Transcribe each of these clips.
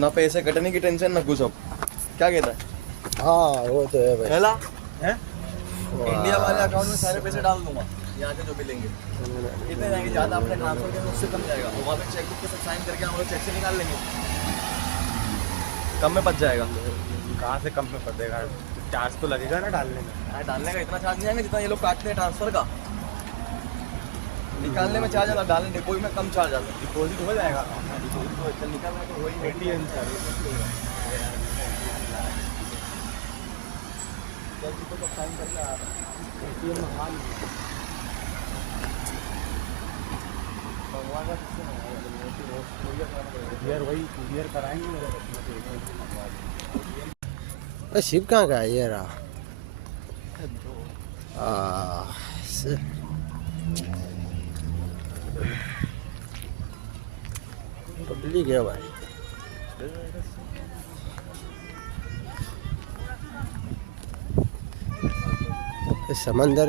ना पैसे कटने की टेंशन ना कुछ। अब क्या कहता है? हाँ वो तो है भाई। पहला है इंडिया वाले अकाउंट में सारे पैसे डाल दूंगा, यहाँ के जो मिलेंगे कितने जाएंगे, ज़्यादा अपने ट्रांसफर के उससे कम जाएगा। वहाँ पे चेकबुक के साथ साइन करके हम लोग चेक से निकाल लेंगे, कम में बच जाएगा। कहाँ से कम में पड़ेगा, चार्ज तो लगेगा ना डालने में। अरे डालने का इतना चार्ज नहीं आएगा जितना ये लोग काटते हैं ट्रांसफर का। निकालने में चार्ज आता, डालने डिपोजिट में कम चार्ज आता। डिपॉजिट हो जाएगा। डिपोजिट तो निकालने तो वही ATM साइन करके आ रहा ATM में हाल भगवान का किससे कुरियर, वही कुरियर कराएंगे मेरे। शिप कहाँ का है ये रहा? पब्लिक है भाई। समंदर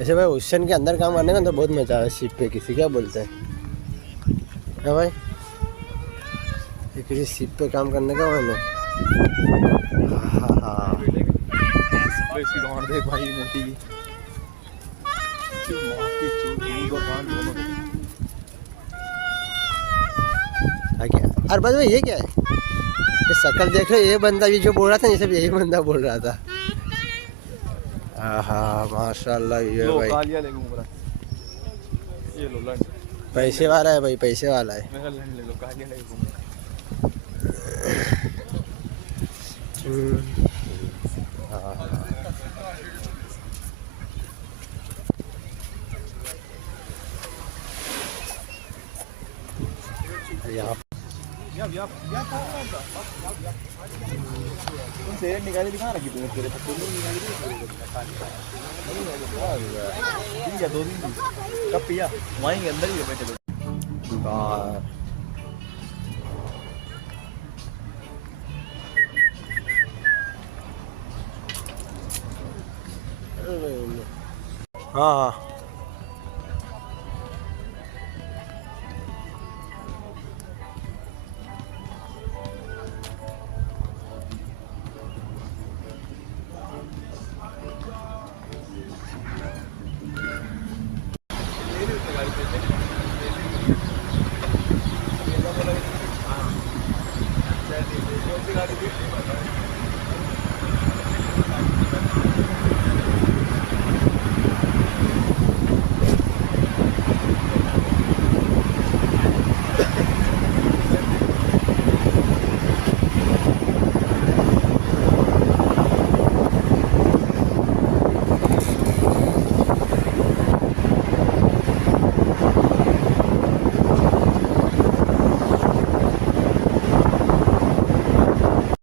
ऐसे भाई ओशन के अंदर काम करने का तो बहुत मजा है शिप पे। किसी क्या बोलते हैं क्या भाई, किसी शिप पे काम करने का मैंने। हाँ देख भाई मोटी अरे बस भाई ये क्या है, ये शक्ल देख रहे, ये बंदा भी जो बोल रहा था ये सब यही बंदा बोल रहा था। हाँ माशाल्लाह ये भाई ये लो लंड, पैसे वाला है भाई, पैसे वाला है। मेरा लंड ले लो, कालिया लेके घूमो। सिगरेट निकाली दिखा रखी तुमने तेरे पास? ठीक है, 2 दिन कब पिया? वहीं के अंदर ही बैठे बैठे। हाँ हाँ